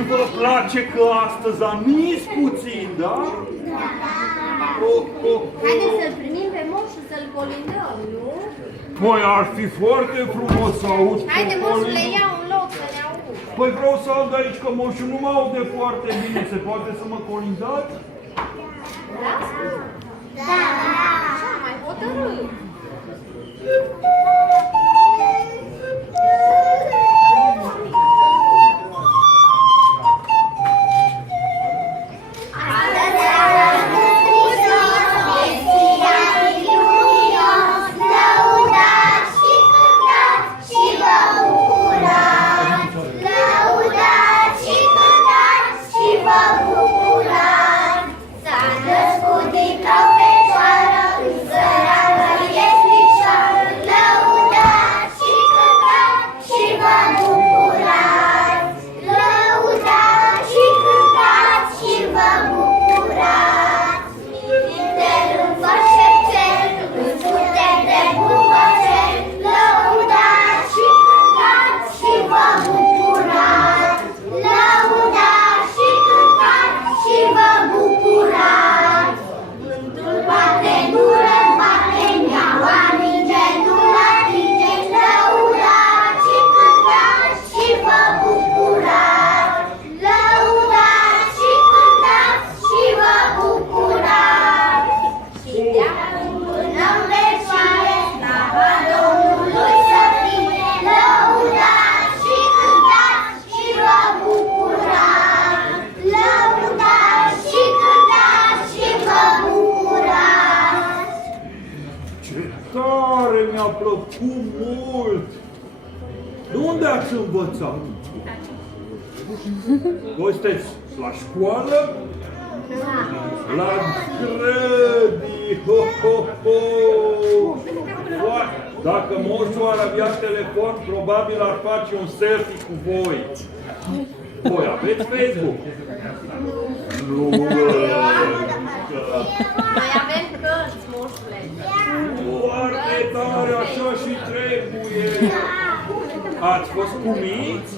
Și vă place că astăzi aniți puțin, da? Haideți să-l primim pe moș și să-l colindăm, nu? Măi, ar fi foarte frumos să auzi Haide, moșule, popolinul. ia un loc să ne aud. Păi vreau să aud aici că moșul nu mă aude foarte bine. Se poate să mă colindați? Da? Da. Așa, mai hotărât. Tare mi-a plăcut mult! De unde ați învățat? Voi sunteți la școală? La grădii! Ho, ho, ho! Dacă moșul ar avea telefon, probabil ar face un selfie cu voi. Voi aveți Facebook? Nu! Noi avem cărți, moșule. Foarte tare, așa și trebuie! Ați fost cumiți?